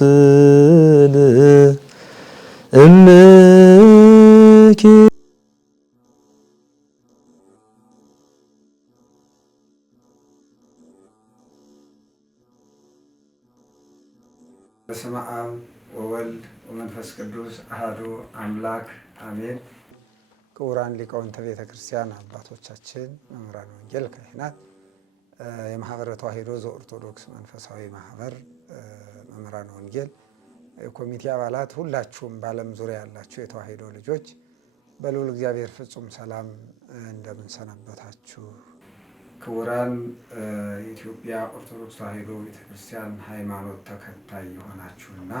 ስል እምኪ በስመ አብ ወወልድ ወመንፈስ ቅዱስ አሐዱ አምላክ አሜን። ክቡራን ሊቃውንተ ቤተ ክርስቲያን አባቶቻችን፣ መምህራን ወንጌል፣ ካህናት፣ የማህበረ ተዋሕዶ ዘኦርቶዶክስ መንፈሳዊ ማህበር መምህራን ወንጌል የኮሚቴ አባላት፣ ሁላችሁም በዓለም ዙሪያ ያላችሁ የተዋሕዶ ልጆች በልዑል እግዚአብሔር ፍጹም ሰላም እንደምን ሰነበታችሁ? ክቡራን የኢትዮጵያ ኦርቶዶክስ ተዋሕዶ ቤተክርስቲያን ሃይማኖት ተከታይ የሆናችሁና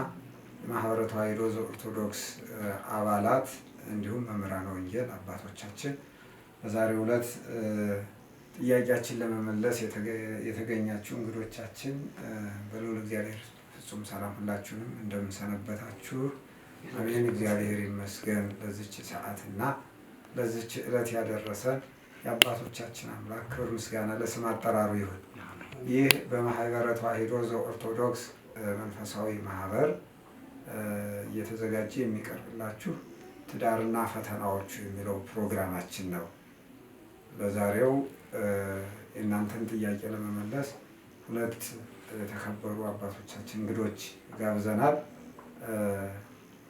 የማህበረ ተዋሕዶ ዘኦርቶዶክስ አባላት እንዲሁም መምህራን ወንጌል አባቶቻችን በዛሬው ዕለት ጥያቄያችን ለመመለስ የተገኛችሁ እንግዶቻችን በልዑል እግዚአብሔር ፍጹም ሰላም ሁላችሁንም እንደምን ሰነበታችሁ? አሜን። እግዚአብሔር ይመስገን ለዚች ሰዓትና ለዚች ዕለት ያደረሰን የአባቶቻችን አምላክ ክብር ምስጋና ለስም አጠራሩ ይሁን። ይህ በማህበረ ተዋሕዶ ዘኦርቶዶክስ መንፈሳዊ ማህበር እየተዘጋጀ የሚቀርብላችሁ ትዳርና ፈተናዎቹ የሚለው ፕሮግራማችን ነው። በዛሬው የእናንተን ጥያቄ ለመመለስ ሁለት የተከበሩ አባቶቻችን እንግዶች ጋብዘናል።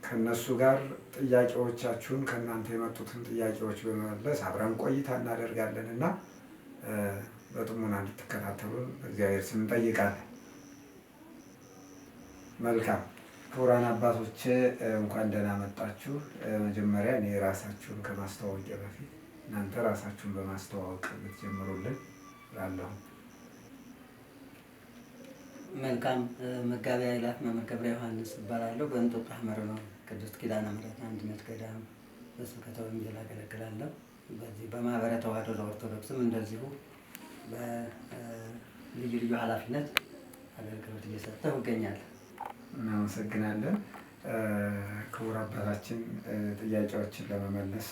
ከነሱ ጋር ጥያቄዎቻችሁን ከእናንተ የመጡትን ጥያቄዎች በመመለስ አብረን ቆይታ እናደርጋለን እና በጥሞና እንድትከታተሉን እግዚአብሔር ስም እንጠይቃለን። መልካም ክቡራን አባቶቼ እንኳን ደህና መጣችሁ። መጀመሪያ እኔ ራሳችሁን ከማስተዋወቂያ በፊት እናንተ ራሳችሁን በማስተዋወቅ ብትጀምሩልን እላለሁ። መልካም። መጋቤ ኃይላት መምህር ገብረ ዮሐንስ እባላለሁ። በእንጦጦ ሐመር ነው ቅድስት ኪዳነ ምሕረት አንድነት ገዳም በስብከተ ወንጌል አገለግላለሁ። በዚህ በማህበረ ተዋሕዶ ዘኦርቶዶክስም እንደዚሁ በልዩ ልዩ ኃላፊነት አገልግሎት እየሰጠሁ እገኛለሁ። እናመሰግናለን። ክቡር አባታችን ጥያቄዎችን ለመመለስ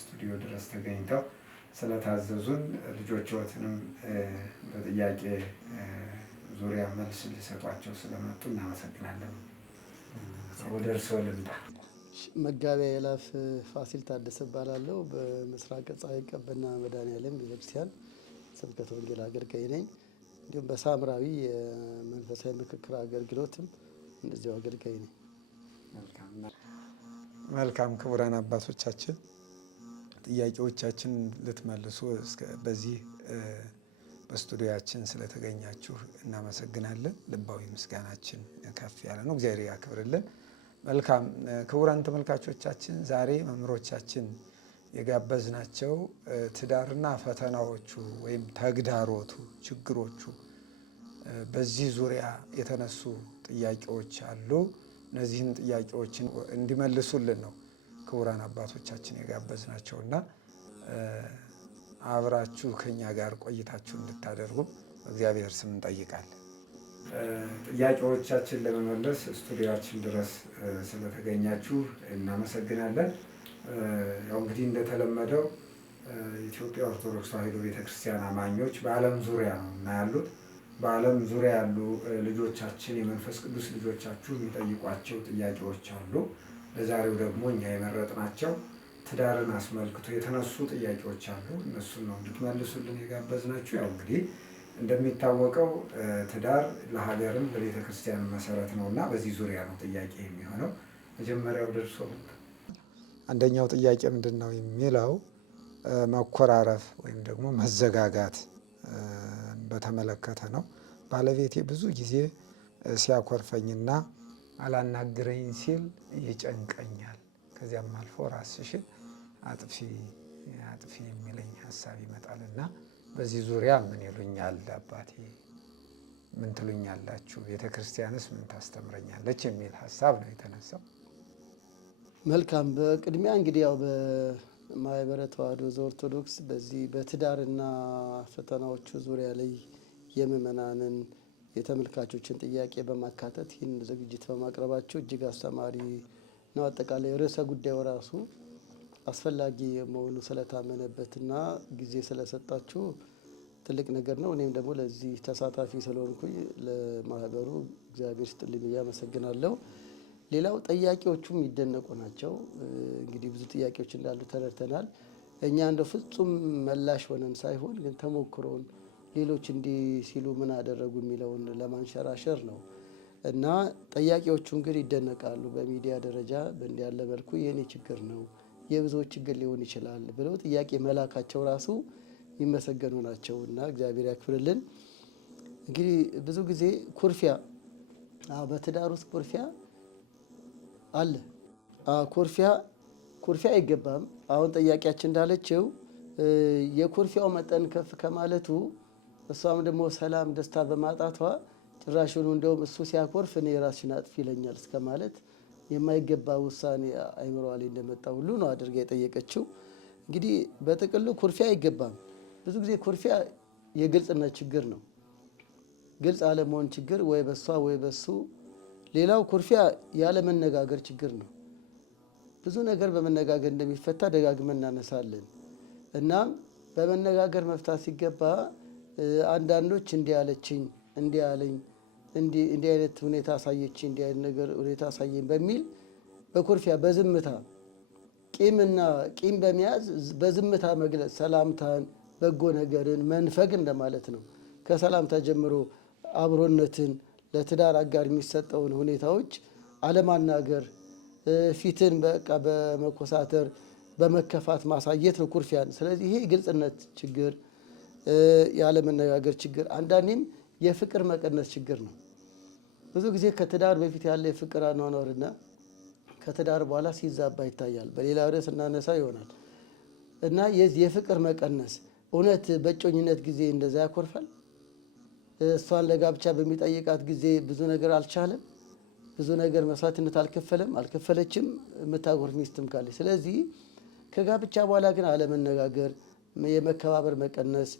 ስቱዲዮ ድረስ ተገኝተው ስለታዘዙን ልጆችዎትንም በጥያቄ ዙሪያ መልስ ሊሰጧቸው ስለመጡ እናመሰግናለን። ወደ እርስዎ ልምጣ። መጋቤ ኃይላት ፋሲል ታደሰ እባላለሁ። በምስራቅ ፀሐይ ቀበና መድኃኔዓለም ቤተክርስቲያን ስብከተ ወንጌል አገልጋይ ነኝ። እንዲሁም በሳምራዊ የመንፈሳዊ ምክክር አገልግሎትም እንደዚሁ አገልጋይ ነኝ። መልካም ክቡራን አባቶቻችን ጥያቄዎቻችን ልትመልሱ በዚህ በስቱዲያችን ስለተገኛችሁ እናመሰግናለን። ልባዊ ምስጋናችን ከፍ ያለ ነው። እግዚአብሔር ያክብርልን። መልካም ክቡራን ተመልካቾቻችን ዛሬ መምህሮቻችን የጋበዝናቸው ትዳርና ፈተናዎቹ ወይም ተግዳሮቱ፣ ችግሮቹ በዚህ ዙሪያ የተነሱ ጥያቄዎች አሉ። እነዚህን ጥያቄዎችን እንዲመልሱልን ነው ክቡራን አባቶቻችን የጋበዝናቸውና አብራችሁ ከኛ ጋር ቆይታችሁ እንድታደርጉ እግዚአብሔር ስም እንጠይቃለን። ጥያቄዎቻችን ለመመለስ ስቱዲዮአችን ድረስ ስለተገኛችሁ እናመሰግናለን። ያው እንግዲህ እንደተለመደው የኢትዮጵያ ኦርቶዶክስ ተዋሕዶ ቤተክርስቲያን አማኞች በዓለም ዙሪያ ነው እና ያሉት በዓለም ዙሪያ ያሉ ልጆቻችን የመንፈስ ቅዱስ ልጆቻችሁ የሚጠይቋቸው ጥያቄዎች አሉ። ለዛሬው ደግሞ እኛ የመረጥናቸው ትዳርን አስመልክቶ የተነሱ ጥያቄዎች አሉ። እነሱን ነው እንድትመልሱልን የጋበዝናችሁ። ያው እንግዲህ እንደሚታወቀው ትዳር ለሀገርም ለቤተ ክርስቲያን መሰረት ነው እና በዚህ ዙሪያ ነው ጥያቄ የሚሆነው። መጀመሪያው ደርሶ አንደኛው ጥያቄ ምንድን ነው የሚለው መኮራረፍ ወይም ደግሞ መዘጋጋት በተመለከተ ነው። ባለቤቴ ብዙ ጊዜ ሲያኮርፈኝና አላናግረኝ ሲል ይጨንቀኛል። ከዚያም አልፎ ራስሽን አጥፊ የሚለኝ ሀሳብ ይመጣልና በዚህ ዙሪያ ምን ይሉኛል አባቴ? ምን ትሉኛላችሁ? ቤተ ክርስቲያንስ ምን ታስተምረኛለች? የሚል ሀሳብ ነው የተነሳው። መልካም። በቅድሚያ እንግዲህ ያው በማህበረ ተዋሕዶ ዘኦርቶዶክስ በዚህ በትዳርና ፈተናዎቹ ዙሪያ ላይ የምእመናንን የተመልካቾችን ጥያቄ በማካተት ይህን ዝግጅት በማቅረባቸው እጅግ አስተማሪ ነው። አጠቃላይ ርዕሰ ጉዳዩ ራሱ አስፈላጊ መሆኑ ስለታመነበትና ጊዜ ስለሰጣችሁ ትልቅ ነገር ነው። እኔም ደግሞ ለዚህ ተሳታፊ ስለሆንኩኝ ለማህበሩ እግዚአብሔር ይስጥልኝ ብዬ አመሰግናለሁ። ሌላው ጠያቂዎቹም የሚደነቁ ናቸው። እንግዲህ ብዙ ጥያቄዎች እንዳሉ ተረድተናል። እኛ እንደው ፍጹም መላሽ ሆነን ሳይሆን ግን ተሞክሮን ሌሎች እንዲህ ሲሉ ምን አደረጉ የሚለውን ለማንሸራሸር ነው እና ጠያቂዎቹ እንግዲህ ይደነቃሉ። በሚዲያ ደረጃ በእንዲህ ያለ መልኩ የእኔ ችግር ነው የብዙዎች ችግር ሊሆን ይችላል ብለው ጥያቄ መላካቸው ራሱ የሚመሰገኑ ናቸው እና እግዚአብሔር ያክብርልን። እንግዲህ ብዙ ጊዜ ኩርፊያ በትዳር ውስጥ ኩርፊያ አለ። ኩርፊያ አይገባም። አሁን ጠያቂያችን እንዳለችው የኩርፊያው መጠን ከፍ ከማለቱ እሷም ደግሞ ሰላም ደስታ በማጣቷ ጭራሹኑ እንደውም እሱ ሲያኮርፍ እኔ ራስሽን አጥፊ ይለኛል እስከ ማለት የማይገባ ውሳኔ አይምሯ ላይ እንደመጣ ሁሉ ነው አድርጋ የጠየቀችው። እንግዲህ በጥቅሉ ኩርፊያ አይገባም። ብዙ ጊዜ ኩርፊያ የግልጽነት ችግር ነው። ግልጽ አለመሆን ችግር ወይ በሷ ወይ በሱ። ሌላው ኩርፊያ ያለመነጋገር ችግር ነው። ብዙ ነገር በመነጋገር እንደሚፈታ ደጋግመን እናነሳለን። እናም በመነጋገር መፍታት ሲገባ አንዳንዶች እንዲህ አለችኝ፣ እንዲህ አለኝ፣ እንዲህ አይነት ሁኔታ አሳየችኝ፣ እንዲህ አይነት ነገር ሁኔታ አሳየኝ በሚል በኩርፊያ በዝምታ ቂም በመያዝ በዝምታ መግለጽ ሰላምታን፣ በጎ ነገርን መንፈግ እንደማለት ነው። ከሰላምታ ጀምሮ አብሮነትን፣ ለትዳር አጋር የሚሰጠውን ሁኔታዎች አለማናገር፣ ፊትን በቃ በመኮሳተር በመከፋት ማሳየት ነው ኩርፊያን። ስለዚህ ይሄ ግልጽነት ችግር፣ ያለመነጋገር ችግር፣ አንዳንዴም የፍቅር መቀነስ ችግር ነው። ብዙ ጊዜ ከትዳር በፊት ያለ የፍቅር አኗኗርና ከትዳር በኋላ ሲዛባ ይታያል። በሌላ ርዕስ እናነሳ ይሆናል እና የፍቅር መቀነስ እውነት በእጮኝነት ጊዜ እንደዛ ያኮርፋል? እሷን ለጋብቻ በሚጠይቃት ጊዜ ብዙ ነገር አልቻለም፣ ብዙ ነገር መስዋዕትነት አልከፈለችም የምታኮርፍ ሚስትም ካለች። ስለዚህ ከጋብቻ በኋላ ግን አለመነጋገር፣ የመከባበር መቀነስ፣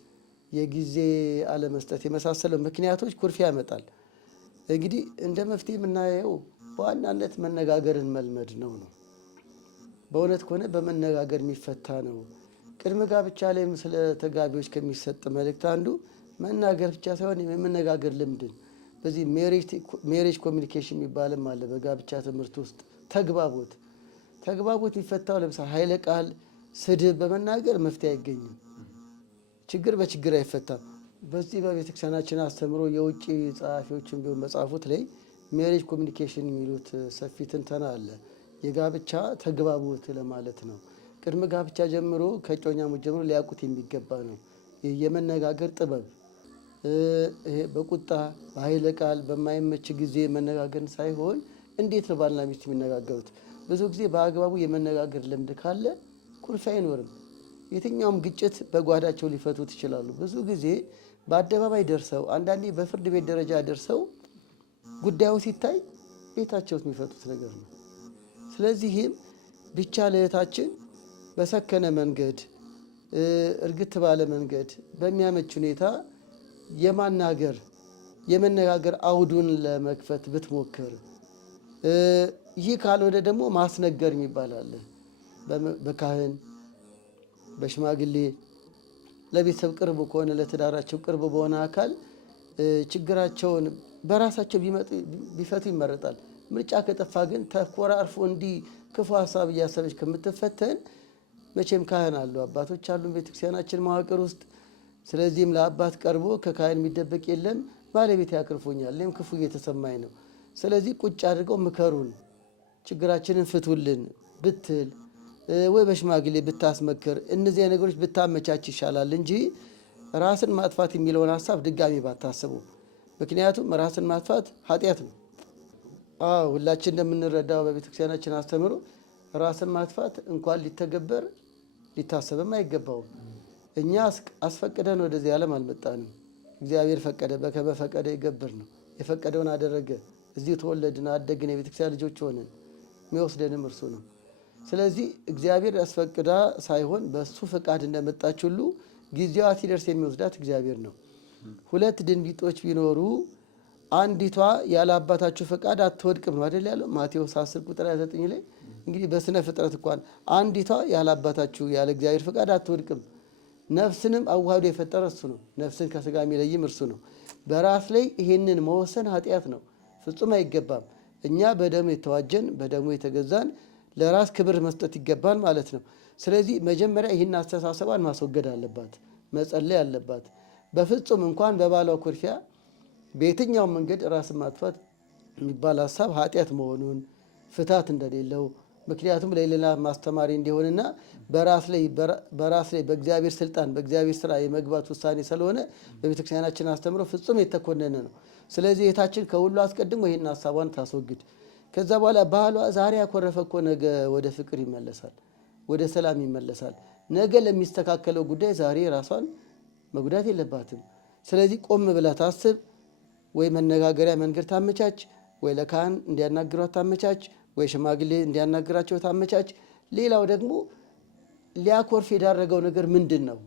የጊዜ አለመስጠት የመሳሰለው ምክንያቶች ኩርፊያ ያመጣል። እንግዲህ እንደ መፍትሄ የምናየው በዋናነት መነጋገርን መልመድ ነው። በእውነት ከሆነ በመነጋገር የሚፈታ ነው። ቅድመ ጋብቻ ላይም ስለ ተጋቢዎች ከሚሰጥ መልእክት አንዱ መናገር ብቻ ሳይሆን የመነጋገር ልምድን በዚህ ሜሬጅ ኮሚኒኬሽን የሚባልም አለ። በጋብቻ ትምህርት ውስጥ ተግባቦት የሚፈታው ለምሳሌ ኃይለ ቃል፣ ስድብ በመናገር መፍትሄ አይገኝም። ችግር በችግር አይፈታም። በዚህ በቤተክርስቲያናችን አስተምሮ የውጭ ጸሐፊዎችን ቢሆን መጽሐፉት ላይ ሜሬጅ ኮሚኒኬሽን የሚሉት ሰፊ ትንተና አለ። የጋብቻ ተግባቦት ለማለት ነው። ቅድመ ጋብቻ ጀምሮ ከእጮኛሞች ጀምሮ ሊያውቁት የሚገባ ነው። የመነጋገር ጥበብ በቁጣ በኃይለ ቃል በማይመች ጊዜ መነጋገርን ሳይሆን እንዴት ነው ባልና ሚስት የሚነጋገሩት? ብዙ ጊዜ በአግባቡ የመነጋገር ልምድ ካለ ኩርፊያ አይኖርም። የትኛውም ግጭት በጓዳቸው ሊፈቱት ይችላሉ። ብዙ ጊዜ በአደባባይ ደርሰው አንዳንዴ በፍርድ ቤት ደረጃ ደርሰው ጉዳዩ ሲታይ ቤታቸው የሚፈቱት ነገር ነው። ስለዚህም ብቻ ለእህታችን በሰከነ መንገድ እርግት ባለ መንገድ በሚያመች ሁኔታ የመነጋገር አውዱን ለመክፈት ብትሞክር፣ ይህ ካልሆነ ደግሞ ማስነገር የሚባል አለ። በካህን በሽማግሌ ለቤተሰብ ቅርብ ከሆነ ለትዳራቸው ቅርብ በሆነ አካል ችግራቸውን በራሳቸው ቢፈቱ ይመረጣል። ምርጫ ከጠፋ ግን ተኮራርፎ እንዲህ ክፉ ሀሳብ እያሰበች ከምትፈተን መቼም ካህን አሉ፣ አባቶች አሉ ቤተክርስቲያናችን መዋቅር ውስጥ። ስለዚህም ለአባት ቀርቦ ከካህን የሚደበቅ የለም፣ ባለቤት ያክርፎኛል፣ እኔም ክፉ እየተሰማኝ ነው፣ ስለዚህ ቁጭ አድርገው ምከሩን፣ ችግራችንን ፍቱልን ብትል ወይ በሽማግሌ ብታስመክር፣ እነዚህ ነገሮች ብታመቻች ይሻላል እንጂ ራስን ማጥፋት የሚለውን ሀሳብ ድጋሚ ባታስቡ። ምክንያቱም ራስን ማጥፋት ኃጢአት ነው። ሁላችን እንደምንረዳው በቤተክርስቲያናችን አስተምሮ ራስን ማጥፋት እንኳን ሊተገበር ሊታሰብም አይገባውም። እኛ አስፈቅደን ወደዚህ ዓለም አልመጣንም። እግዚአብሔር ፈቀደ፣ በከመ ፈቀደ ይገብር ነው። የፈቀደውን አደረገ። እዚሁ ተወለድን፣ አደግን፣ የቤተክርስቲያን ልጆች ሆንን። የሚወስደንም እርሱ ነው። ስለዚህ እግዚአብሔር ያስፈቅዳ ሳይሆን በእሱ ፈቃድ እንደመጣች ሁሉ ጊዜዋ ሲደርስ የሚወስዳት እግዚአብሔር ነው። ሁለት ድንቢጦች ቢኖሩ አንዲቷ ያለ አባታችሁ ፈቃድ አትወድቅም ነው አይደል ያለው ማቴዎስ 10 ቁጥር 29 ላይ። እንግዲህ በስነ ፍጥረት እንኳን አንዲቷ ያለ አባታችሁ ያለ እግዚአብሔር ፈቃድ አትወድቅም። ነፍስንም አዋህዶ የፈጠረ እሱ ነው። ነፍስን ከስጋ የሚለይም እርሱ ነው። በራስ ላይ ይሄንን መወሰን ኃጢአት ነው፣ ፍጹም አይገባም። እኛ በደሙ የተዋጀን በደሙ የተገዛን ለራስ ክብር መስጠት ይገባል ማለት ነው። ስለዚህ መጀመሪያ ይህን አስተሳሰቧን ማስወገድ አለባት፣ መጸለይ አለባት። በፍጹም እንኳን በባሏ ኩርፊያ በየትኛውም መንገድ ራስን ማጥፋት የሚባል ሀሳብ ኃጢአት መሆኑን ፍታት እንደሌለው ምክንያቱም ለሌላ ማስተማሪ እንዲሆንና በራስ ላይ በእግዚአብሔር ስልጣን በእግዚአብሔር ስራ የመግባት ውሳኔ ስለሆነ በቤተክርስቲያናችን አስተምሮ ፍጹም የተኮነነ ነው። ስለዚህ እህታችን ከሁሉ አስቀድሞ ይህን ሀሳቧን ታስወግድ። ከዛ በኋላ ባህሏ ዛሬ ያኮረፈ እኮ ነገ ወደ ፍቅር ይመለሳል፣ ወደ ሰላም ይመለሳል። ነገ ለሚስተካከለው ጉዳይ ዛሬ ራሷን መጉዳት የለባትም። ስለዚህ ቆም ብላ ታስብ፣ ወይ መነጋገሪያ መንገድ ታመቻች፣ ወይ ለካህን እንዲያናግሯት ታመቻች፣ ወይ ሽማግሌ እንዲያናግራቸው ታመቻች። ሌላው ደግሞ ሊያኮርፍ የዳረገው ነገር ምንድን ነው?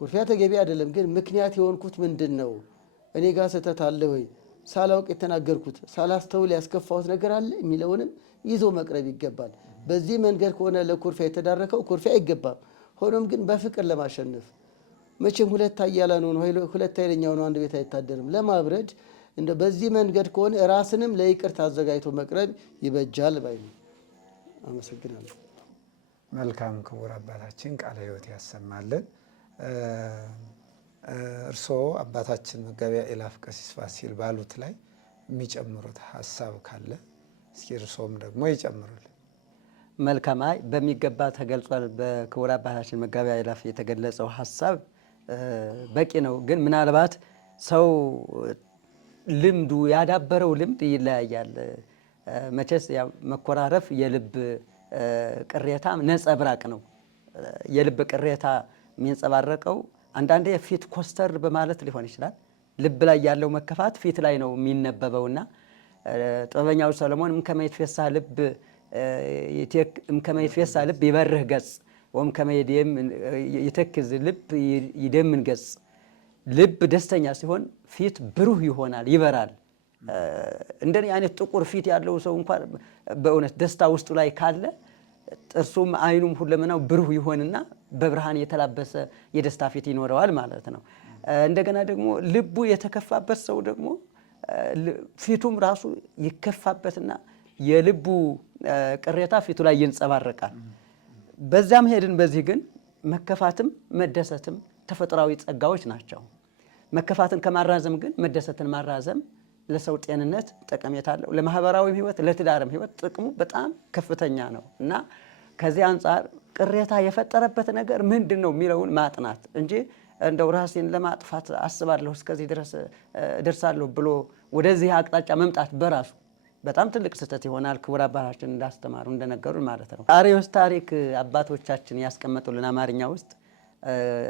ኩርፊያ ተገቢ አይደለም፣ ግን ምክንያት የሆንኩት ምንድን ነው? እኔ ጋር ስህተት አለ ወይ? ሳላውቅ የተናገርኩት ሳላስተውል ያስከፋሁት ነገር አለ የሚለውንም ይዞ መቅረብ ይገባል። በዚህ መንገድ ከሆነ ለኩርፊያ የተዳረከው ኩርፊያ አይገባም። ሆኖም ግን በፍቅር ለማሸነፍ መቼም ሁለት ኃያላን ሆኖ ሁለት ኃይለኛ ሆኖ አንድ ቤት አይታደርም። ለማብረድ እንደ በዚህ መንገድ ከሆነ ራስንም ለይቅርታ አዘጋጅቶ መቅረብ ይበጃል ባይ ነው። አመሰግናለሁ። መልካም ክቡር አባታችን ቃለ ሕይወት ያሰማልን። እርስዎ አባታችን መጋቤ አእላፍ ቀሲስ ፋሲል ባሉት ላይ የሚጨምሩት ሀሳብ ካለ እስኪ እርስዎም ደግሞ ይጨምሩልን። መልካም። አይ በሚገባ ተገልጿል። በክቡር አባታችን መጋቤ አእላፍ የተገለጸው ሀሳብ በቂ ነው። ግን ምናልባት ሰው ልምዱ ያዳበረው ልምድ ይለያያል። መቼስ ያው መኮራረፍ የልብ ቅሬታ ነጸብራቅ ነው። የልብ ቅሬታ የሚንጸባረቀው አንዳንዴ ፊት ኮስተር በማለት ሊሆን ይችላል። ልብ ላይ ያለው መከፋት ፊት ላይ ነው የሚነበበውና ጥበበኛው ሰሎሞን እምከመይትፌሳ ልብ እምከመይትፌሳ ልብ ይበርህ ገጽ ወም ከመይደም ይተክዝ ልብ ይደምን ገጽ። ልብ ደስተኛ ሲሆን ፊት ብሩህ ይሆናል፣ ይበራል። እንደኔ አይነት ጥቁር ፊት ያለው ሰው እንኳን በእውነት ደስታ ውስጡ ላይ ካለ ጥርሱም አይኑም ሁለመናው ብሩህ ይሆንና በብርሃን የተላበሰ የደስታ ፊት ይኖረዋል ማለት ነው። እንደገና ደግሞ ልቡ የተከፋበት ሰው ደግሞ ፊቱም ራሱ ይከፋበትና የልቡ ቅሬታ ፊቱ ላይ ይንጸባረቃል። በዛም ሄድን በዚህ ግን መከፋትም መደሰትም ተፈጥሯዊ ጸጋዎች ናቸው። መከፋትን ከማራዘም ግን መደሰትን ማራዘም ለሰው ጤንነት ጠቀሜታ አለው። ለማህበራዊ ህይወት ለትዳርም ህይወት ጥቅሙ በጣም ከፍተኛ ነው እና ከዚህ አንጻር ቅሬታ የፈጠረበት ነገር ምንድን ነው የሚለውን ማጥናት እንጂ እንደው ራሴን ለማጥፋት አስባለሁ እስከዚህ ድረስ ደርሳለሁ ብሎ ወደዚህ አቅጣጫ መምጣት በራሱ በጣም ትልቅ ስህተት ይሆናል። ክቡር አባታችን እንዳስተማሩ እንደነገሩን ማለት ነው። አርዮስ ታሪክ አባቶቻችን ያስቀመጡልን አማርኛ ውስጥ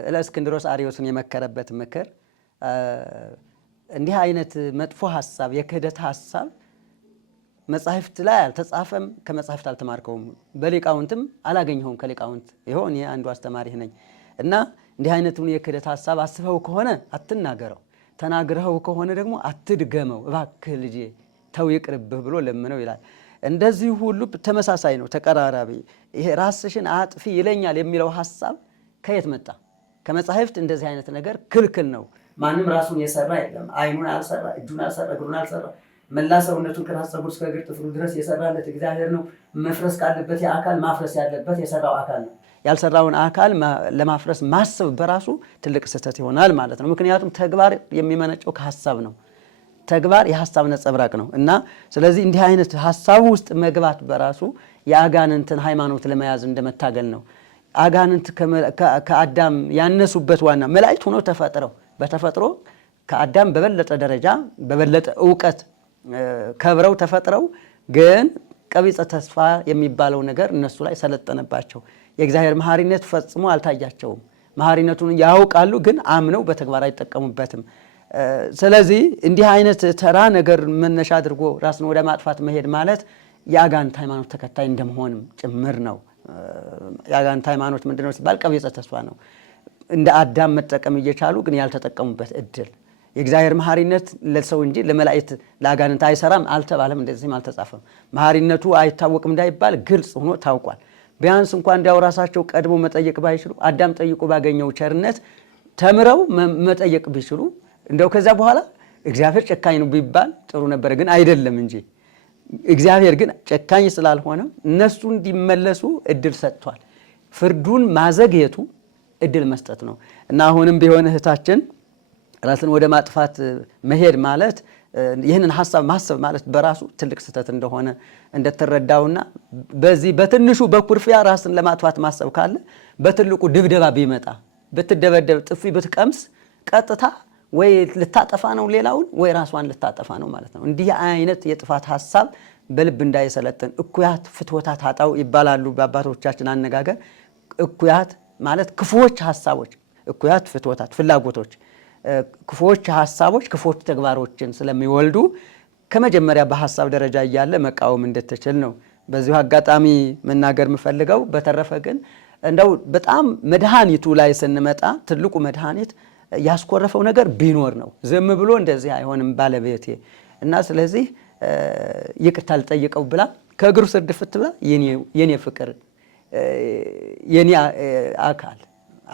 ለእስክንድሮስ አርዮስን የመከረበት ምክር እንዲህ አይነት መጥፎ ሐሳብ የክህደት ሐሳብ መጻሕፍት ላይ አልተጻፈም፣ ከመጻሕፍት አልተማርከውም፣ በሊቃውንትም አላገኘሁም ከሊቃውንት። ይኸው እኔ አንዱ አስተማሪ ነኝ እና እንዲህ አይነቱን የክህደት ሐሳብ አስበው ከሆነ አትናገረው፣ ተናግረኸው ከሆነ ደግሞ አትድገመው፣ እባክህ ልጄ ተው ይቅርብህ ብሎ ለምነው ይላል። እንደዚህ ሁሉ ተመሳሳይ ነው፣ ተቀራራቢ። ይሄ ራስሽን አጥፊ ይለኛል የሚለው ሐሳብ ከየት መጣ? ከመጻሕፍት እንደዚህ አይነት ነገር ክልክል ነው። ማንም ራሱን የሰራ የለም። አይኑን አልሰራ፣ እጁን አልሰራ፣ እግሩን አልሰራ፣ መላ ሰውነቱን ከራስ ፀጉር እስከ እግር ጥፍሩ ድረስ የሰራለት እግዚአብሔር ነው። መፍረስ ካለበት የአካል ማፍረስ ያለበት የሰራው አካል ነው። ያልሰራውን አካል ለማፍረስ ማሰብ በራሱ ትልቅ ስህተት ይሆናል ማለት ነው። ምክንያቱም ተግባር የሚመነጨው ከሐሳብ ነው። ተግባር የሐሳብ ነጸብራቅ ነው እና ስለዚህ እንዲህ አይነት ሐሳብ ውስጥ መግባት በራሱ የአጋንንትን ሃይማኖት ለመያዝ እንደመታገል ነው። አጋንንት ከአዳም ያነሱበት ዋና መላእክት ሆነው ተፈጥረው በተፈጥሮ ከአዳም በበለጠ ደረጃ በበለጠ ዕውቀት ከብረው ተፈጥረው ግን ቀቢጸ ተስፋ የሚባለው ነገር እነሱ ላይ ሰለጠነባቸው። የእግዚአብሔር መሐሪነት ፈጽሞ አልታያቸውም። መሐሪነቱን ያውቃሉ፣ ግን አምነው በተግባር አይጠቀሙበትም። ስለዚህ እንዲህ አይነት ተራ ነገር መነሻ አድርጎ ራስን ወደ ማጥፋት መሄድ ማለት የአጋንንት ሃይማኖት ተከታይ እንደመሆንም ጭምር ነው። የአጋንንት ሃይማኖት ምንድነው ሲባል ቀቢጸ ተስፋ ነው። እንደ አዳም መጠቀም እየቻሉ ግን ያልተጠቀሙበት እድል። የእግዚአብሔር መሐሪነት ለሰው እንጂ ለመላእክት ለአጋንንት አይሰራም አልተባለም፣ እንደዚህም አልተጻፈም። መሐሪነቱ አይታወቅም እንዳይባል ግልጽ ሆኖ ታውቋል። ቢያንስ እንኳን እንዲያው ራሳቸው ቀድሞ መጠየቅ ባይችሉ አዳም ጠይቆ ባገኘው ቸርነት ተምረው መጠየቅ ቢችሉ እንደው ከዛ በኋላ እግዚአብሔር ጨካኝ ነው ቢባል ጥሩ ነበር፣ ግን አይደለም እንጂ እግዚአብሔር ግን ጨካኝ ስላልሆነ እነሱ እንዲመለሱ እድል ሰጥቷል። ፍርዱን ማዘግየቱ እድል መስጠት ነው እና አሁንም ቢሆን እህታችን ራስን ወደ ማጥፋት መሄድ ማለት ይህንን ሐሳብ ማሰብ ማለት በራሱ ትልቅ ስህተት እንደሆነ እንደተረዳውና በዚህ በትንሹ በኩርፊያ ራስን ለማጥፋት ማሰብ ካለ በትልቁ ድብደባ ቢመጣ ብትደበደብ ጥፊ ብትቀምስ ቀጥታ ወይ ልታጠፋ ነው ሌላውን ወይ ራሷን ልታጠፋ ነው ማለት ነው። እንዲህ አይነት የጥፋት ሐሳብ በልብ እንዳይሰለጥን እኩያት ፍትወታት አጣው ይባላሉ በአባቶቻችን አነጋገር። እኩያት ማለት ክፉዎች ሐሳቦች፣ እኩያት ፍትወታት ፍላጎቶች፣ ክፉዎች ሐሳቦች ክፉዎች ተግባሮችን ስለሚወልዱ ከመጀመሪያ በሐሳብ ደረጃ እያለ መቃወም እንድትችል ነው በዚሁ አጋጣሚ መናገር የምፈልገው። በተረፈ ግን እንደው በጣም መድኃኒቱ ላይ ስንመጣ ትልቁ መድኃኒት ያስኮረፈው ነገር ቢኖር ነው። ዝም ብሎ እንደዚህ አይሆንም ባለቤቴ እና ስለዚህ ይቅርታ ልጠይቀው ብላ ከእግሩ ስር ድፍት ብላ የኔ ፍቅር የኔ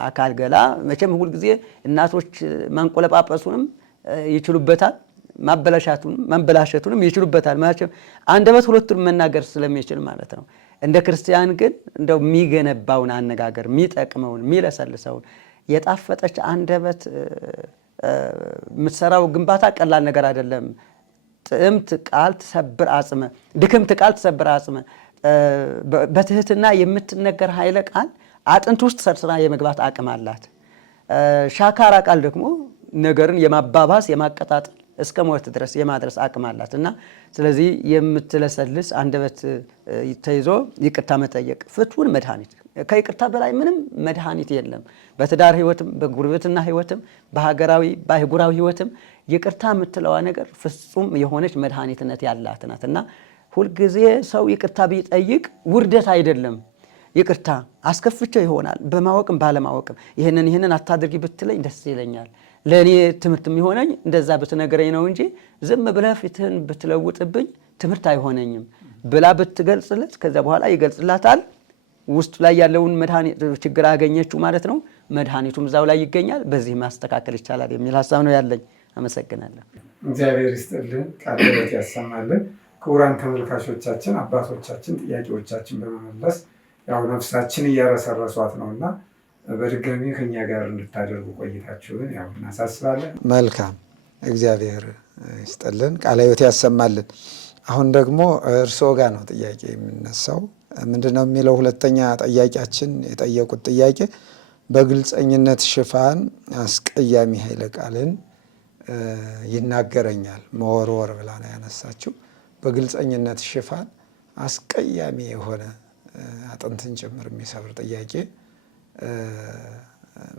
አካል ገላ መቼም ሁል ጊዜ እናቶች ማንቆለጳጳሱንም ይችሉበታል፣ ማበላሸቱንም ይችሉበታል። መቼም አንደበት ሁለቱን መናገር ስለሚችል ማለት ነው። እንደ ክርስቲያን ግን እንደው የሚገነባውን አነጋገር የሚጠቅመውን የሚለሰልሰውን የጣፈጠች አንደበት የምትሰራው ግንባታ ቀላል ነገር አይደለም። ጥምት ቃል ትሰብር አጽመ፣ ድክምት ቃል ትሰብር አጽመ። በትህትና የምትነገር ኃይለ ቃል አጥንት ውስጥ ሰርስራ የመግባት አቅም አላት። ሻካራ ቃል ደግሞ ነገርን የማባባስ የማቀጣጠል እስከ ሞት ድረስ የማድረስ አቅም አላት እና ስለዚህ የምትለሰልስ አንደበት ተይዞ ይቅርታ መጠየቅ ፍቱን መድኃኒት። ከይቅርታ በላይ ምንም መድኃኒት የለም። በትዳር ህይወትም በጉርብትና ህይወትም በሀገራዊ በአህጉራዊ ህይወትም ይቅርታ የምትለዋ ነገር ፍጹም የሆነች መድኃኒትነት ያላት ናት እና ሁልጊዜ ሰው ይቅርታ ቢጠይቅ ውርደት አይደለም። ይቅርታ አስከፍቼው ይሆናል በማወቅም ባለማወቅም ይህንን አታድርጊ ብትለኝ ደስ ይለኛል፣ ለእኔ ትምህርት የሚሆነኝ እንደዛ ብትነግረኝ ነው እንጂ ዝም ብለህ ፊትህን ብትለውጥብኝ ትምህርት አይሆነኝም ብላ ብትገልጽለት ከዛ በኋላ ይገልጽላታል። ውስጡ ላይ ያለውን መድኃኒት ችግር አገኘችው ማለት ነው። መድኃኒቱም እዛው ላይ ይገኛል። በዚህ ማስተካከል ይቻላል የሚል ሀሳብ ነው ያለኝ። አመሰግናለሁ። እግዚአብሔር ይስጥልን፣ ቃለ ሕይወት ያሰማልን። ክቡራን ተመልካቾቻችን አባቶቻችን ጥያቄዎቻችን በመመለስ ያው ነፍሳችን እያረሰረሷት ነውና በድጋሚ ከኛ ጋር እንድታደርጉ ቆይታችሁን ያው እናሳስባለን። መልካም፣ እግዚአብሔር ይስጥልን፣ ቃለ ሕይወት ያሰማልን። አሁን ደግሞ እርስዎ ጋር ነው ጥያቄ የሚነሳው። ምንድነው የሚለው? ሁለተኛ ጥያቄያችን የጠየቁት ጥያቄ በግልጸኝነት ሽፋን አስቀያሚ ኃይለ ቃልን ይናገረኛል መወርወር ብላ ነው ያነሳችው። በግልጸኝነት ሽፋን አስቀያሚ የሆነ አጥንትን ጭምር የሚሰብር ጥያቄ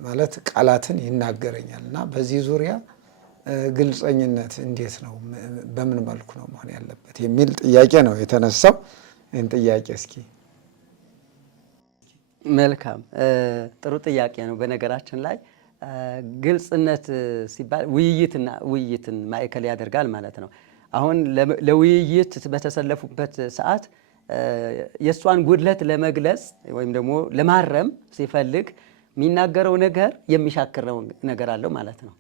ማለት ቃላትን ይናገረኛል እና በዚህ ዙሪያ ግልጸኝነት እንዴት ነው፣ በምን መልኩ ነው መሆን ያለበት የሚል ጥያቄ ነው የተነሳው። ይህን ጥያቄ እስኪ። መልካም ጥሩ ጥያቄ ነው። በነገራችን ላይ ግልጽነት ሲባል ውይይትን ማዕከል ያደርጋል ማለት ነው። አሁን ለውይይት በተሰለፉበት ሰዓት የእሷን ጉድለት ለመግለጽ ወይም ደግሞ ለማረም ሲፈልግ የሚናገረው ነገር የሚሻክረው ነገር አለው ማለት ነው።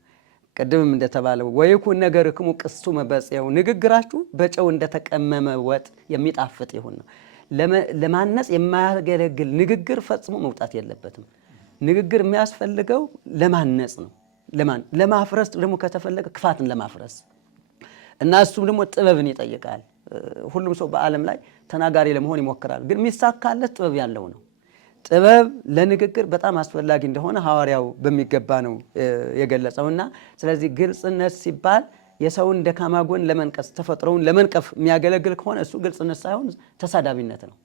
ቅድምም እንደተባለው ወይኩን ነገርክሙ ቅሱመ በጽየው፣ ንግግራችሁ በጨው እንደተቀመመ ወጥ የሚጣፍጥ ይሁን ነው። ለማነጽ የማያገለግል ንግግር ፈጽሞ መውጣት የለበትም። ንግግር የሚያስፈልገው ለማነጽ ነው። ለማፍረስ ደግሞ ከተፈለገ ክፋትን ለማፍረስ እና እሱም ደግሞ ጥበብን ይጠይቃል። ሁሉም ሰው በዓለም ላይ ተናጋሪ ለመሆን ይሞክራል፣ ግን የሚሳካለት ጥበብ ያለው ነው። ጥበብ ለንግግር በጣም አስፈላጊ እንደሆነ ሐዋርያው በሚገባ ነው የገለጸውና ስለዚህ ግልጽነት ሲባል የሰውን ደካማ ጎን ለመንቀስ ተፈጥሮውን ለመንቀፍ የሚያገለግል ከሆነ እሱ ግልጽነት ሳይሆን ተሳዳቢነት ነው።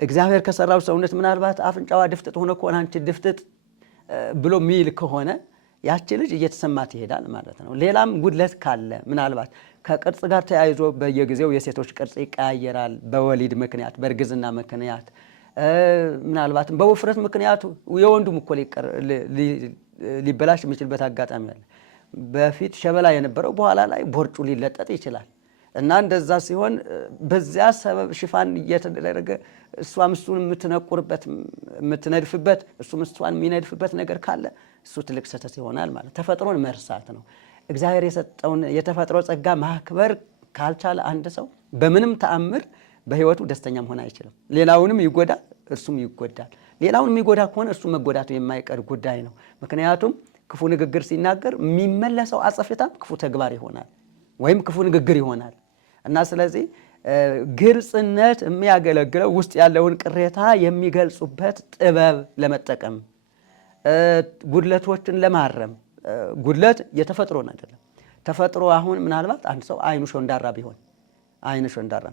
እግዚአብሔር ከሰራው ሰውነት ምናልባት አፍንጫዋ ድፍጥጥ ሆነ ከሆነ አንቺ ድፍጥጥ ብሎ ሚል ከሆነ ያቺ ልጅ እየተሰማት ይሄዳል ማለት ነው። ሌላም ጉድለት ካለ ምናልባት ከቅርጽ ጋር ተያይዞ በየጊዜው የሴቶች ቅርጽ ይቀያየራል። በወሊድ ምክንያት፣ በእርግዝና ምክንያት፣ ምናልባትም በውፍረት ምክንያቱ የወንዱም እኮ ሊበላሽ የሚችልበት አጋጣሚ አለ። በፊት ሸበላ የነበረው በኋላ ላይ ቦርጩ ሊለጠጥ ይችላል። እና እንደዛ ሲሆን በዚያ ሰበብ ሽፋን እየተደረገ እሷም እሱን የምትነቁርበት የምትነድፍበት እሱም እሷን የሚነድፍበት ነገር ካለ እሱ ትልቅ ስህተት ይሆናል ማለት ተፈጥሮን መርሳት ነው። እግዚአብሔር የሰጠውን የተፈጥሮ ጸጋ ማክበር ካልቻለ አንድ ሰው በምንም ተአምር በህይወቱ ደስተኛ መሆን አይችልም። ሌላውንም ይጎዳል፣ እርሱም ይጎዳል። ሌላውን የሚጎዳ ከሆነ እሱ መጎዳቱ የማይቀር ጉዳይ ነው። ምክንያቱም ክፉ ንግግር ሲናገር የሚመለሰው አጸፌታም ክፉ ተግባር ይሆናል ወይም ክፉ ንግግር ይሆናል እና ስለዚህ ግልጽነት የሚያገለግለው ውስጥ ያለውን ቅሬታ የሚገልጹበት ጥበብ ለመጠቀም ጉድለቶችን ለማረም ጉድለት የተፈጥሮን አይደለም። ተፈጥሮ አሁን ምናልባት አንድ ሰው አይኑ ሾንዳራ ቢሆን አይኑ ሾንዳራ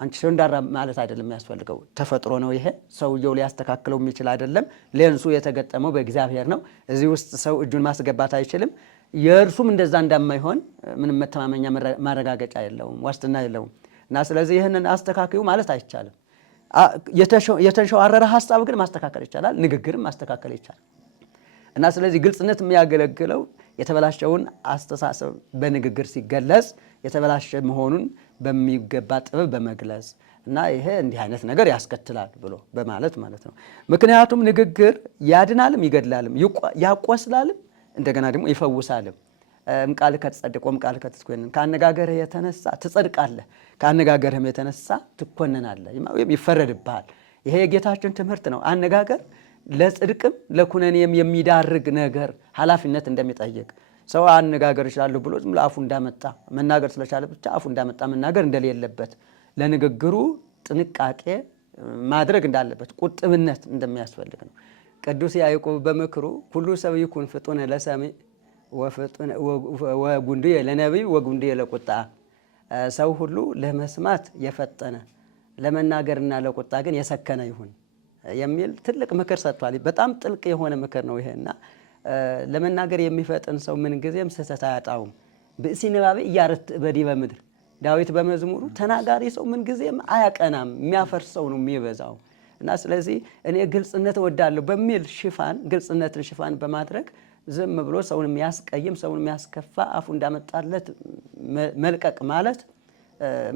አንቺ ሾንዳራ ማለት አይደለም የሚያስፈልገው ተፈጥሮ ነው። ይሄ ሰውየው ሊያስተካክለው የሚችል አይደለም። ሌንሱ የተገጠመው በእግዚአብሔር ነው። እዚህ ውስጥ ሰው እጁን ማስገባት አይችልም። የእርሱም እንደዛ እንደማይሆን ምንም መተማመኛ ማረጋገጫ የለውም፣ ዋስትና የለውም እና ስለዚህ ይህንን አስተካክዩ ማለት አይቻልም። የተንሸዋረረ ሀሳብ ግን ማስተካከል ይቻላል፣ ንግግርም ማስተካከል ይቻላል እና ስለዚህ ግልጽነት የሚያገለግለው የተበላሸውን አስተሳሰብ በንግግር ሲገለጽ የተበላሸ መሆኑን በሚገባ ጥበብ በመግለጽ እና ይሄ እንዲህ አይነት ነገር ያስከትላል ብሎ በማለት ማለት ነው። ምክንያቱም ንግግር ያድናልም ይገድላልም ያቆስላልም እንደገና ደግሞ ይፈውሳልም። ቃል ከተጸደቀ ቃል ከተስኮነን ከአነጋገርህ የተነሳ ትጸድቃለህ፣ ከአነጋገርህም የተነሳ ትኮነናለህ ወይም ይፈረድብሃል። ይሄ የጌታችን ትምህርት ነው። አነጋገር ለጽድቅም ለኩነኔም የሚዳርግ ነገር ኃላፊነት እንደሚጠይቅ ሰው አነጋገር ይችላል ብሎ ዝም ለአፉ እንዳመጣ መናገር ስለቻለ ብቻ አፉ እንዳመጣ መናገር እንደሌለበት ለንግግሩ ጥንቃቄ ማድረግ እንዳለበት ቁጥብነት እንደሚያስፈልግ ነው። ቅዱስ ያዕቆብ በምክሩ ሁሉ ሰብ ይኩን ፍጡነ ለሰሚዕ ወጉንዱየ ለነቢይ ወጉንዱየ ለቁጣ፣ ሰው ሁሉ ለመስማት የፈጠነ ለመናገርና ለቁጣ ግን የሰከነ ይሁን የሚል ትልቅ ምክር ሰጥቷል። በጣም ጥልቅ የሆነ ምክር ነው ይሄና ለመናገር የሚፈጥን ሰው ምን ጊዜም ስህተት አያጣውም። ብእሲ ንባቤ እያርትዕ በዲበ ምድር፣ ዳዊት በመዝሙሩ ተናጋሪ ሰው ምን ጊዜም አያቀናም፣ የሚያፈርሰው ነው የሚበዛው እና ስለዚህ እኔ ግልጽነት እወዳለሁ በሚል ሽፋን ግልጽነትን ሽፋን በማድረግ ዝም ብሎ ሰውን የሚያስቀይም ሰውን የሚያስከፋ አፉ እንዳመጣለት መልቀቅ ማለት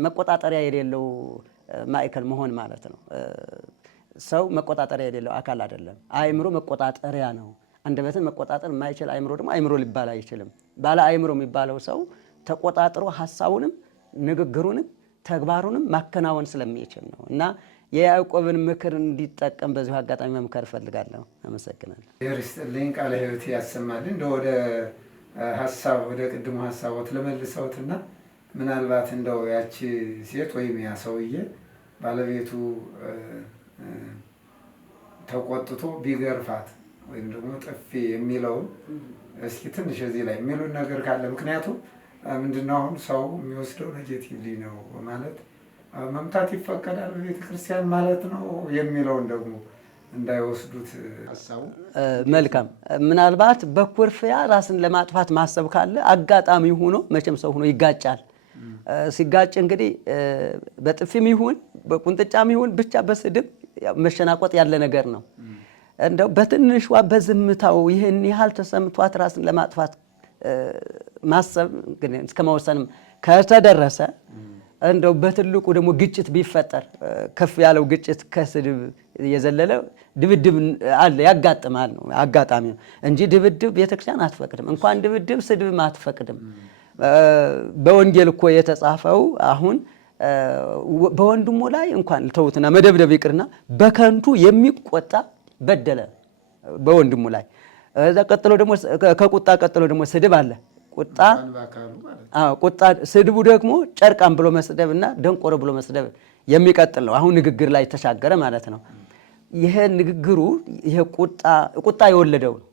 መቆጣጠሪያ የሌለው ማዕከል መሆን ማለት ነው። ሰው መቆጣጠሪያ የሌለው አካል አይደለም። አእምሮ መቆጣጠሪያ ነው። አንደበትን መቆጣጠር የማይችል አእምሮ ደግሞ አእምሮ ሊባል አይችልም። ባለ አእምሮ የሚባለው ሰው ተቆጣጥሮ ሀሳቡንም ንግግሩንም ተግባሩንም ማከናወን ስለሚችል ነው እና የያዕቆብን ምክር እንዲጠቀም በዚሁ አጋጣሚ መምከር እፈልጋለሁ። አመሰግናለሁ። ይርስጥልኝ፣ ቃለ ሕይወት ያሰማልን። እንደ ወደ ሀሳብ ወደ ቅድሙ ሀሳቦት ለመልሰውትና ምናልባት እንደው ያቺ ሴት ወይም ያ ሰውዬ ባለቤቱ ተቆጥቶ ቢገርፋት ወይም ደግሞ ጥፊ የሚለውን እስኪ ትንሽ እዚህ ላይ የሚሉን ነገር ካለ፣ ምክንያቱም ምንድነው አሁን ሰው የሚወስደው ኔጌቲቭሊ ነው ማለት መምታት ይፈቀዳል በቤተ ክርስቲያን ማለት ነው የሚለውን ደግሞ እንዳይወስዱት ሀሳቡ። መልካም። ምናልባት በኩርፊያ ራስን ለማጥፋት ማሰብ ካለ አጋጣሚ ሆኖ መቼም ሰው ሆኖ ይጋጫል። ሲጋጭ እንግዲህ በጥፊም ይሁን በቁንጥጫም ይሁን ብቻ በስድብ መሸናቆጥ ያለ ነገር ነው። እንደው በትንሿ በዝምታው ይህን ያህል ተሰምቷት ራስን ለማጥፋት ማሰብ ግን እስከ መወሰንም ከተደረሰ እንደው በትልቁ ደግሞ ግጭት ቢፈጠር ከፍ ያለው ግጭት ከስድብ የዘለለ ድብድብ አለ ያጋጥማል ነው አጋጣሚ ነው እንጂ ድብድብ ቤተክርስቲያን አትፈቅድም። እንኳን ድብድብ ስድብም አትፈቅድም። በወንጌል እኮ የተጻፈው አሁን በወንድሙ ላይ እንኳን ተውትና መደብደብ ይቅርና በከንቱ የሚቆጣ በደለ በወንድሙ ላይ። እዛ ቀጥሎ ደግሞ ከቁጣ ቀጥሎ ደግሞ ስድብ አለ። ቁጣ ስድቡ ደግሞ ጨርቃም ብሎ መስደብና ደንቆሮ ብሎ መስደብ የሚቀጥል ነው። አሁን ንግግር ላይ ተሻገረ ማለት ነው። ይሄ ንግግሩ ይሄ ቁጣ የወለደው ነው።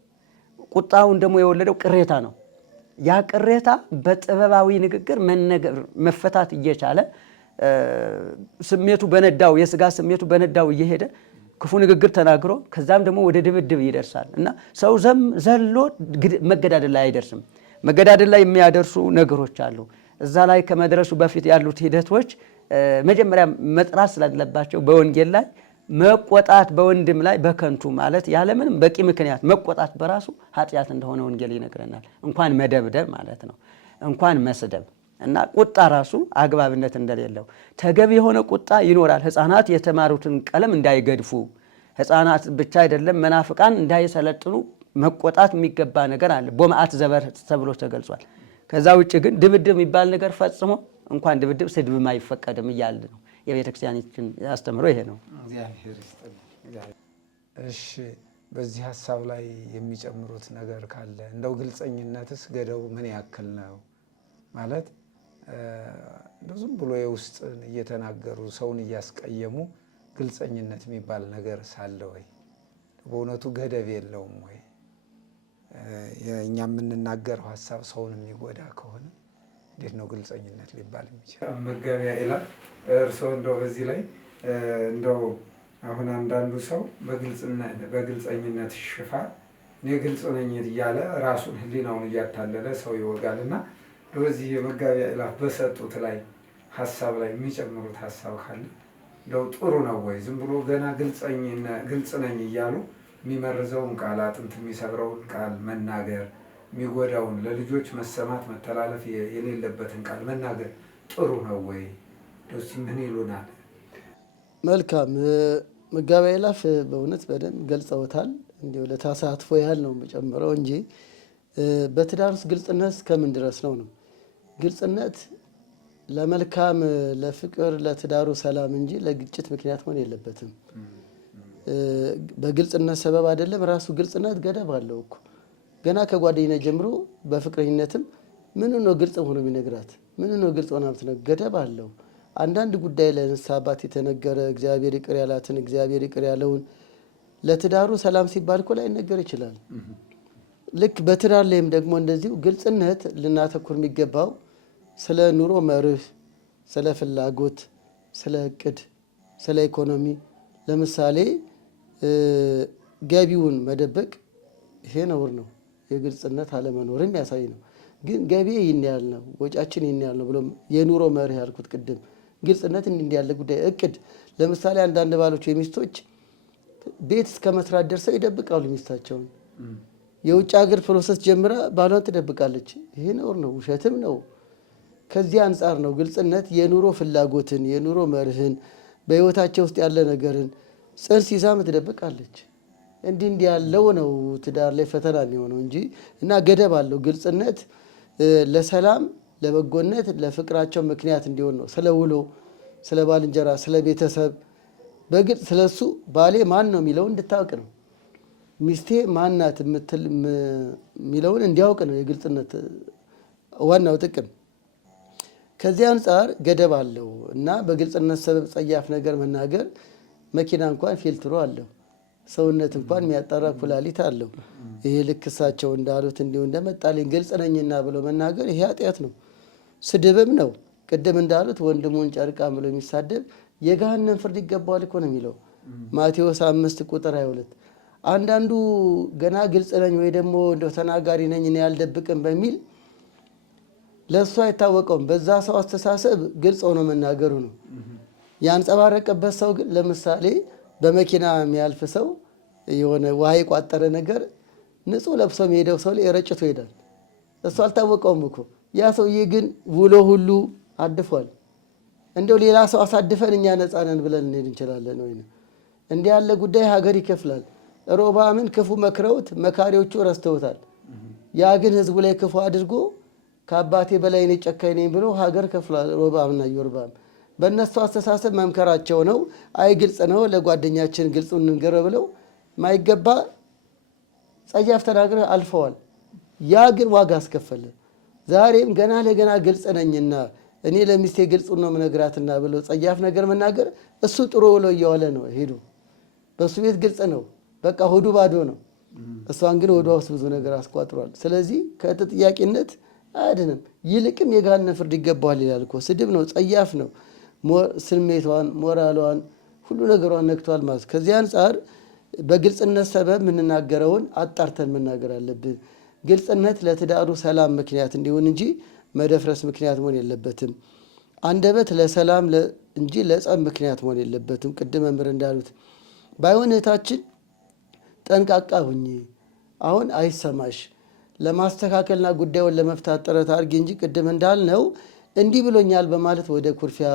ቁጣውን ደግሞ የወለደው ቅሬታ ነው። ያ ቅሬታ በጥበባዊ ንግግር መነገር መፈታት እየቻለ ስሜቱ በነዳው የስጋ ስሜቱ በነዳው እየሄደ ክፉ ንግግር ተናግሮ ከዛም ደግሞ ወደ ድብድብ ይደርሳል እና ሰው ዘሎ መገዳደል ላይ አይደርስም። መገዳደል ላይ የሚያደርሱ ነገሮች አሉ። እዛ ላይ ከመድረሱ በፊት ያሉት ሂደቶች መጀመሪያ መጥራት ስላለባቸው በወንጌል ላይ መቆጣት በወንድም ላይ በከንቱ ማለት ያለምንም በቂ ምክንያት መቆጣት በራሱ ኃጢአት እንደሆነ ወንጌል ይነግረናል። እንኳን መደብደብ ማለት ነው፣ እንኳን መስደብ እና ቁጣ ራሱ አግባብነት እንደሌለው ተገቢ የሆነ ቁጣ ይኖራል። ሕፃናት የተማሩትን ቀለም እንዳይገድፉ፣ ሕፃናት ብቻ አይደለም መናፍቃን እንዳይሰለጥኑ መቆጣት የሚገባ ነገር አለ። ቦማአት ዘበር ተብሎ ተገልጿል። ከዛ ውጭ ግን ድብድብ የሚባል ነገር ፈጽሞ እንኳን ድብድብ ስድብም አይፈቀድም እያለ ነው የቤተ ክርስቲያናችን ያስተምሮ ይሄ ነው። እሺ፣ በዚህ ሀሳብ ላይ የሚጨምሩት ነገር ካለ እንደው ግልጸኝነትስ ገደቡ ምን ያክል ነው? ማለት ዝም ብሎ የውስጥን እየተናገሩ ሰውን እያስቀየሙ ግልጸኝነት የሚባል ነገር ሳለ ወይ በእውነቱ ገደብ የለውም ወይ? እኛ የምንናገረው ሀሳብ ሰውን የሚጎዳ ከሆነ እንዴት ነው ግልጸኝነት ሊባል የሚችል? መጋቢያ ይላል እርስዎ እንደው በዚህ ላይ እንደው አሁን አንዳንዱ ሰው በግልጸኝነት ሽፋን እኔ ግልጽ ነኝ እያለ ራሱን ሕሊናውን እያታለለ ሰው ይወጋል እና በዚህ የመጋቢያ ይላል በሰጡት ላይ ሀሳብ ላይ የሚጨምሩት ሀሳብ ካለ እንደው ጥሩ ነው ወይ? ዝም ብሎ ገና ግልጽ ነኝ እያሉ የሚመርዘውን ቃል አጥንት የሚሰብረውን ቃል መናገር፣ የሚጎዳውን ለልጆች መሰማት መተላለፍ የሌለበትን ቃል መናገር ጥሩ ነው ወይ? ደስ ምን ይሉናል? መልካም መጋቤ ይላፍ በእውነት በደንብ ገልጸውታል። እንዲሁ ለተሳትፎ ያህል ነው የምጨምረው እንጂ በትዳር ውስጥ ግልጽነት እስከምን ድረስ ነው? ግልጽነት ለመልካም ለፍቅር ለትዳሩ ሰላም እንጂ ለግጭት ምክንያት መሆን የለበትም። በግልጽነት ሰበብ አይደለም። ራሱ ግልጽነት ገደብ አለው እኮ ገና ከጓደኝነት ጀምሮ በፍቅረኝነትም ምን ነው ግልጽ ሆኖ የሚነግራት ምን ነው ግልጽ ሆና የምትነግረው ገደብ አለው። አንዳንድ ጉዳይ ለንስሐ አባት የተነገረ እግዚአብሔር ይቅር ያላትን እግዚአብሔር ይቅር ያለውን ለትዳሩ ሰላም ሲባል እኮ ላይነገር ይችላል። ልክ በትዳር ላይም ደግሞ እንደዚሁ ግልጽነት ልናተኩር የሚገባው ስለ ኑሮ መርህ፣ ስለ ፍላጎት፣ ስለ እቅድ፣ ስለ ኢኮኖሚ። ለምሳሌ ገቢውን መደበቅ ይሄ ነውር ነው፣ የግልጽነት አለመኖርን ያሳይ ነው። ግን ገቢ ይህን ያህል ነው፣ ወጫችን ይህን ያህል ነው ብሎ የኑሮ መርህ ያልኩት ቅድም ግልጽነት እንዲህ ያለ ጉዳይ እቅድ። ለምሳሌ አንዳንድ ባሎች የሚስቶች ቤት እስከ መስራት ደርሰው ይደብቃሉ ሚስታቸውን። የውጭ ሀገር ፕሮሰስ ጀምራ ባሏን ትደብቃለች። ይሄ ነውር ነው፣ ውሸትም ነው። ከዚህ አንጻር ነው ግልጽነት የኑሮ ፍላጎትን የኑሮ መርህን በህይወታቸው ውስጥ ያለ ነገርን ጽንስ ይዛም ትደብቃለች። እንዲህ ያለው ነው ትዳር ላይ ፈተና የሚሆነው እንጂ እና ገደብ አለው። ግልጽነት ለሰላም ለበጎነት ለፍቅራቸው ምክንያት እንዲሆን ነው። ስለ ውሎ፣ ስለ ባልንጀራ፣ ስለ ቤተሰብ በግልጽ ስለሱ ባሌ ማን ነው የሚለውን እንድታውቅ ነው። ሚስቴ ማናት የሚለውን እንዲያውቅ ነው የግልጽነት ዋናው ጥቅም። ከዚህ አንጻር ገደብ አለው እና በግልጽነት ሰበብ ጸያፍ ነገር መናገር መኪና እንኳን ፊልትሮ አለው፣ ሰውነት እንኳን የሚያጣራ ኩላሊት አለው። ይሄ ልክ እሳቸው እንዳሉት እንዲሁ እንደመጣልኝ ግልጽ ነኝና ብሎ መናገር ይሄ ኃጢአት ነው፣ ስድብም ነው። ቅድም እንዳሉት ወንድሙን ጨርቃም ብሎ የሚሳደብ የገሃነም ፍርድ ይገባዋል እኮ ነው የሚለው ማቴዎስ 5 ቁጥር 22። አንዳንዱ ገና ግልጽ ነኝ ወይ ደግሞ እንደው ተናጋሪ ነኝ እኔ ያልደብቅም በሚል ለእሱ አይታወቀውም። በዛ ሰው አስተሳሰብ ግልጽ ሆኖ መናገሩ ነው ያንጸባረቀበት። ሰው ግን ለምሳሌ በመኪና የሚያልፍ ሰው የሆነ ውሃ የቋጠረ ነገር ንጹህ ለብሶ የሚሄደው ሰው ላይ ረጭቶ ይሄዳል። እሱ አልታወቀውም እኮ። ያ ሰውዬ ግን ውሎ ሁሉ አድፏል። እንደው ሌላ ሰው አሳድፈን እኛ ነፃ ነን ብለን እንሄድ እንችላለን ወይ? እንዲህ ያለ ጉዳይ ሀገር ይከፍላል። ሮብዓምን ክፉ መክረውት መካሪዎቹ ረስተውታል። ያ ግን ህዝቡ ላይ ክፉ አድርጎ ከአባቴ በላይ እኔ ጨካኝ ነኝ ብሎ ሀገር ከፍሏል። ሮብዓምና ኢዮርብዓም በእነሱ አስተሳሰብ መምከራቸው ነው። አይ ግልጽ ነው ለጓደኛችን ግልጽ እንንገረው ብለው ማይገባ ጸያፍ ተናግረው አልፈዋል። ያ ግን ዋጋ አስከፈለ። ዛሬም ገና ለገና ግልጽ ነኝና እኔ ለሚስቴ ግልጽ ነው መነግራትና ብሎ ጸያፍ ነገር መናገር እሱ ጥሩ ብሎ እየዋለ ነው ሄዱ። በሱ ቤት ግልጽ ነው፣ በቃ ሆዱ ባዶ ነው። እሷን ግን ሆዷ ውስጥ ብዙ ነገር አስቋጥሯል። ስለዚህ ከተጠያቂነት አያድንም። ይልቅም የገሃነም ፍርድ ይገባዋል ይላል እኮ። ስድብ ነው፣ ጸያፍ ነው። ስሜቷን፣ ሞራሏን፣ ሁሉ ነገሯን ነክቷል ማለት። ከዚህ አንጻር በግልጽነት ሰበብ የምንናገረውን አጣርተን መናገር አለብን። ግልጽነት ለትዳሩ ሰላም ምክንያት እንዲሆን እንጂ መደፍረስ ምክንያት መሆን የለበትም። አንደበት ለሰላም እንጂ ለጸብ ምክንያት መሆን የለበትም። ቅድም መምህር እንዳሉት ባይሆን እህታችን ጠንቃቃ ሁኚ፣ አሁን አይሰማሽ፣ ለማስተካከልና ጉዳዩን ለመፍታት ጥረት አድርጊ እንጂ ቅድም እንዳልነው እንዲህ ብሎኛል በማለት ወደ ኩርፊያ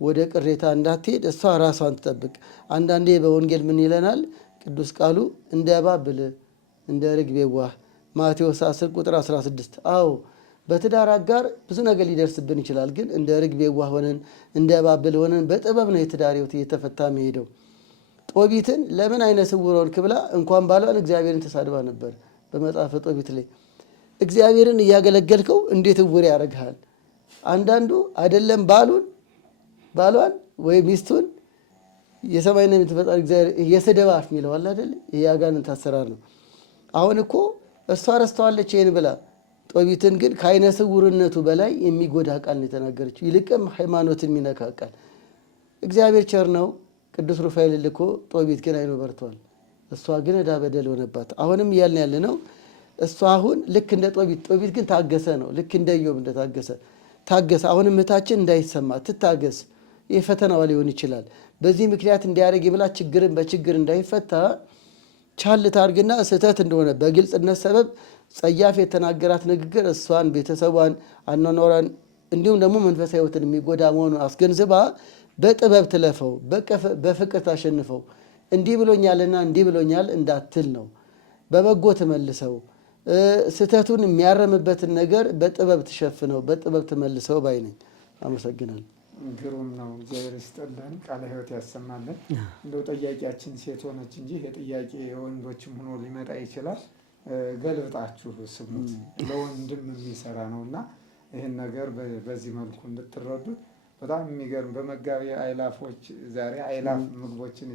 ወደ ቅሬታ እንዳትሄድ እሷ ራሷን ትጠብቅ። አንዳንዴ በወንጌል ምን ይለናል ቅዱስ ቃሉ? እንደ እባብ ብልህ እንደ ርግብ የዋህ ማቴዎስ 10 ቁጥር 16። አዎ በትዳር አጋር ብዙ ነገር ሊደርስብን ይችላል። ግን እንደ ርግብ የዋህ ሆነን እንደ እባብ ብልህ ሆነን በጥበብ ነው የትዳር ሕይወት እየተፈታ መሄደው። ጦቢትን ለምን አይነ ስውር ሆንክ ብላ እንኳን ባሏን እግዚአብሔርን ተሳድባ ነበር በመጽሐፈ ጦቢት ላይ። እግዚአብሔርን እያገለገልከው እንዴት እውር ያደርግሃል? አንዳንዱ አይደለም ባሏን ወይ ሚስቱን የሰማይና የምትፈጣሪ እግዚአብሔር የስድብ አፍ ይለዋል አይደል? ይሄ ያጋንንት አሰራር ነው። አሁን እኮ እሷ ረስተዋለች ይሄን ብላ፣ ጦቢትን ግን ከአይነ ስውርነቱ በላይ የሚጎዳ ቃል ነው የተናገረችው። ይልቅም ሃይማኖትን የሚነካ ቃል። እግዚአብሔር ቸር ነው። ቅዱስ ሩፋኤል ልኮ ጦቢት ግን አይኑ በርቷል። እሷ ግን ዕዳ በደል ሆነባት። አሁንም እያልን ያለ ነው እሷ አሁን ልክ እንደ ጦቢት ግን ታገሰ ነው። ልክ እንደ ኢዮብ እንደታገሰ ታገሰ። አሁንም እህታችን እንዳይሰማ ትታገስ። ይህ ፈተናዋ ሊሆን ይችላል። በዚህ ምክንያት እንዲያደርግ ብላ ችግርን በችግር እንዳይፈታ ቻል ታርግና ስህተት እንደሆነ በግልጽነት ሰበብ ጸያፍ የተናገራት ንግግር እሷን፣ ቤተሰቧን፣ አኗኗሯን እንዲሁም ደግሞ መንፈሳዊ ሕይወትን የሚጎዳ መሆኑን አስገንዝባ በጥበብ ትለፈው፣ በፍቅር ታሸንፈው። እንዲህ ብሎኛልና እንዲህ ብሎኛል እንዳትል ነው። በበጎ ትመልሰው። ስህተቱን የሚያረምበትን ነገር በጥበብ ትሸፍነው፣ በጥበብ ትመልሰው ባይ ነኝ። አመሰግናለሁ። ግሩም ነው። እግዚአብሔር ይስጥልን፣ ቃለ ሕይወት ያሰማልን። እንደው ጠያቂያችን ሴት ሆነች እንጂ ይሄ ጥያቄ የወንዶችም ሆኖ ሊመጣ ይችላል። ገልብጣችሁ ስሙት። ለወንድም የሚሰራ ነው እና ይህን ነገር በዚህ መልኩ እንድትረዱት በጣም የሚገርም። በመጋቢ አይላፎች ዛሬ አይላፍ ምግቦችን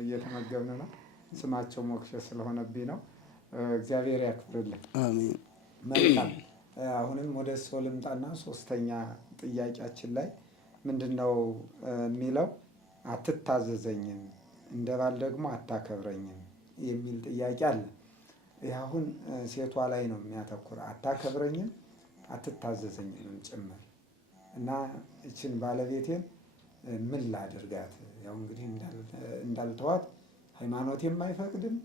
እየተመገብን ነው። ስማቸው ሞክሼ ስለሆነብኝ ነው። እግዚአብሔር ያክብርልን። አሜን። መልካም። አሁንም ወደ ሰው ልምጣና ሶስተኛ ጥያቄያችን ላይ ምንድን ነው የሚለው? አትታዘዘኝም፣ እንደ ባል ደግሞ አታከብረኝም የሚል ጥያቄ አለ። ይህ አሁን ሴቷ ላይ ነው የሚያተኩረው። አታከብረኝም አትታዘዘኝም ጭምር እና እችን ባለቤቴን ምን ላድርጋት? ያው እንግዲህ እንዳልተዋት ሃይማኖቴም አይፈቅድም፣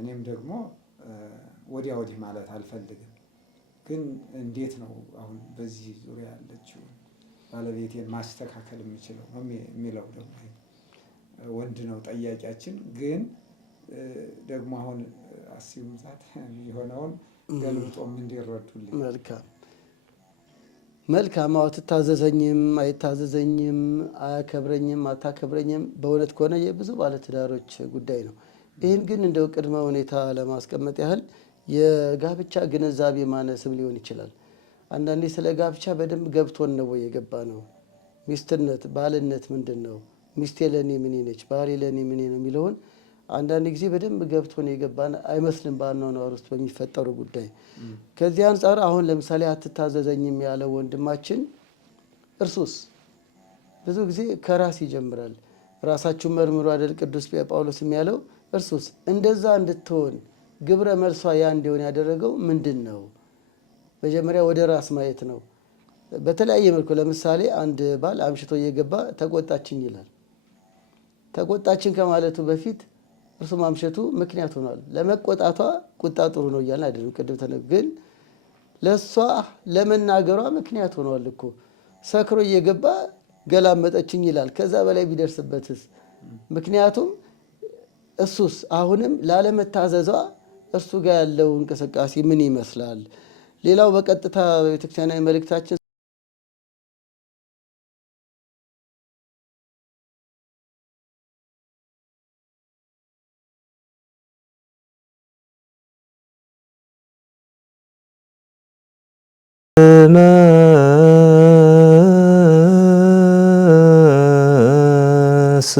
እኔም ደግሞ ወዲያ ወዲህ ማለት አልፈልግም። ግን እንዴት ነው አሁን በዚህ ዙሪያ ያለችው ባለቤቴን ማስተካከል የሚችለው ነው የሚለው ደግሞ ወንድ ነው ጠያቂያችን። ግን ደግሞ አሁን አሲሙዛት የሆነውን ገልብጦም እንዲረዱልኝ። መልካም። አዎ ትታዘዘኝም አይታዘዘኝም፣ አያከብረኝም አታከብረኝም፣ በእውነት ከሆነ የብዙ ባለትዳሮች ጉዳይ ነው። ይህን ግን እንደው ቅድመ ሁኔታ ለማስቀመጥ ያህል የጋብቻ ግንዛቤ ማነስም ሊሆን ይችላል። አንዳንዴ ስለ ጋብቻ በደንብ ገብቶን ነው የገባ ነው። ሚስትነት፣ ባልነት ምንድን ነው? ሚስቴ ለእኔ ምን ነች፣ ባሌ ለእኔ ምን ነው የሚለውን አንዳንድ ጊዜ በደንብ ገብቶን የገባን አይመስልም በአኗኗር ውስጥ በሚፈጠሩ ጉዳይ። ከዚህ አንጻር አሁን ለምሳሌ አትታዘዘኝም ያለው ወንድማችን እርሱስ ብዙ ጊዜ ከራስ ይጀምራል። ራሳችሁን መርምሩ አይደል ቅዱስ ጳውሎስም ያለው። እርሱስ እንደዛ እንድትሆን ግብረ መልሷ ያ እንዲሆን ያደረገው ምንድን ነው? መጀመሪያ ወደ ራስ ማየት ነው። በተለያየ መልኩ ለምሳሌ አንድ ባል አምሽቶ እየገባ ተቆጣችኝ ይላል። ተቆጣችን ከማለቱ በፊት እርሱ ማምሸቱ ምክንያት ሆኗል። ለመቆጣቷ ቁጣ ጥሩ ነው እያልን አይደለም፣ ቅድም ግን ለእሷ ለመናገሯ ምክንያት ሆኗል እኮ። ሰክሮ እየገባ ገላመጠችኝ ይላል። ከዛ በላይ ቢደርስበትስ? ምክንያቱም እሱስ አሁንም ላለመታዘዟ እርሱ ጋር ያለው እንቅስቃሴ ምን ይመስላል? ሌላው በቀጥታ በቤተክርስቲያናዊ መልእክታችን መስ